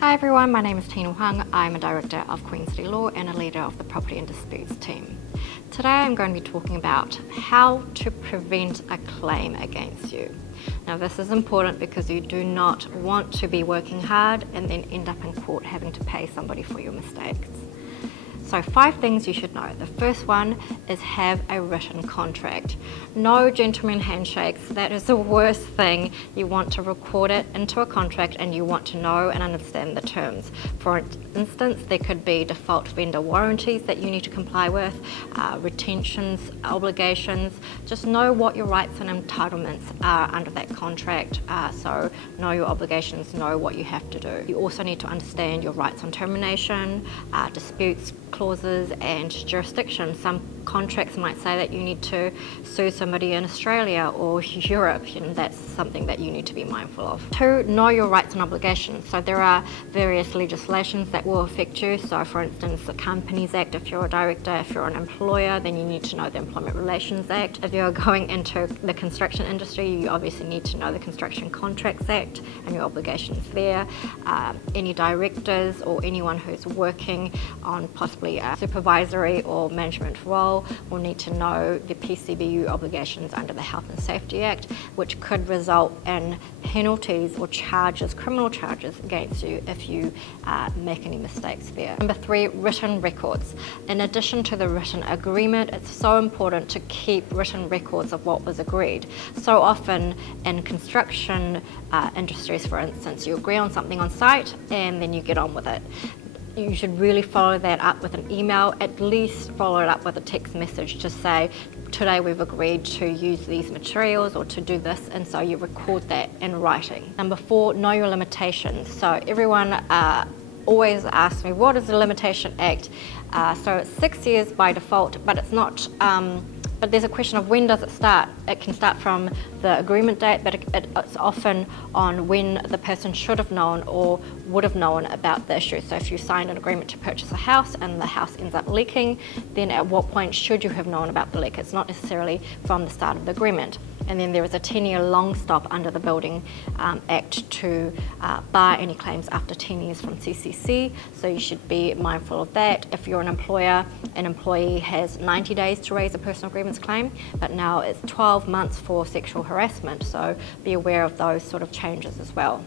Hi everyone, my name is Tina Huang. I'm a Director of Queen City Law and a leader of the Property and Disputes team. Today I'm going to be talking about how to prevent a claim against you. Now this is important because you do not want to be working hard and then end up in court having to pay somebody for your mistakes. So 5 things you should know. The first one is have a written contract. No gentleman handshakes. That is the worst thing. You want to record it into a contract and you want to know and understand the terms. For instance, there could be default vendor warranties that you need to comply with, retentions, obligations. Just know what your rights and entitlements are under that contract. So know your obligations, know what you have to do. You also need to understand your rights on termination, disputes, clauses and jurisdiction. Some contracts might say that you need to sue somebody in Australia or Europe, and that's something that you need to be mindful of. 2, know your rights and obligations. So there are various legislations that will affect you. So for instance, the Companies Act, if you're a director, if you're an employer, then you need to know the Employment Relations Act. If you're going into the construction industry, you obviously need to know the Construction Contracts Act and your obligations there. Any directors or anyone who's working on possibly a supervisory or management role will need to know the PCBU obligations under the Health and Safety Act, which could result in penalties or charges, criminal charges against you if you make any mistakes there. Number 3, written records. In addition to the written agreement, it's so important to keep written records of what was agreed. So often in construction industries, for instance, you agree on something on site and then you get on with it. You should really follow that up with an email, at least follow it up with a text message to say, today we've agreed to use these materials or to do this, and so you record that in writing. Number 4, know your limitations. So everyone always asks me, what is the Limitation Act? So it's 6 years by default, but it's not, but there's a question of when does it start? It can start from the agreement date, but it's often on when the person should have known or would have known about the issue. So if you signed an agreement to purchase a house and the house ends up leaking, then at what point should you have known about the leak? It's not necessarily from the start of the agreement. And then there is a 10-year long stop under the Building Act to bar any claims after 10 years from CCC, so you should be mindful of that. If you're an employer, an employee has 90 days to raise a personal grievance claim, but now it's 12 months for sexual harassment, so be aware of those sort of changes as well.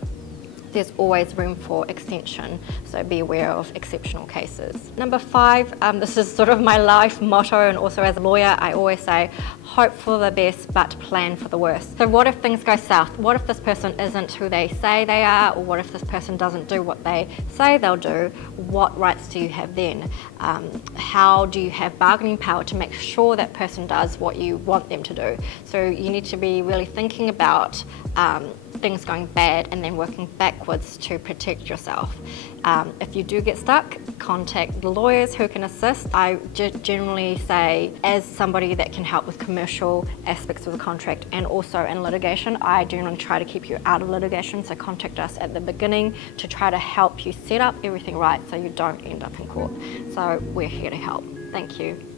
There's always room for extension, so be aware of exceptional cases. Number 5, this is sort of my life motto, and also as a lawyer I always say, hope for the best but plan for the worst. So what if things go south? What if this person isn't who they say they are, or what if this person doesn't do what they say they'll do? What rights do you have then? How do you have bargaining power to make sure that person does what you want them to do? So you need to be really thinking about things going bad and then working backwards to protect yourself. If you do get stuck, contact the lawyers who can assist. I generally say, as somebody that can help with commercial aspects of the contract and also in litigation, I generally try to keep you out of litigation, so contact us at the beginning to try to help you set up everything right so you don't end up in court. So we're here to help. Thank you.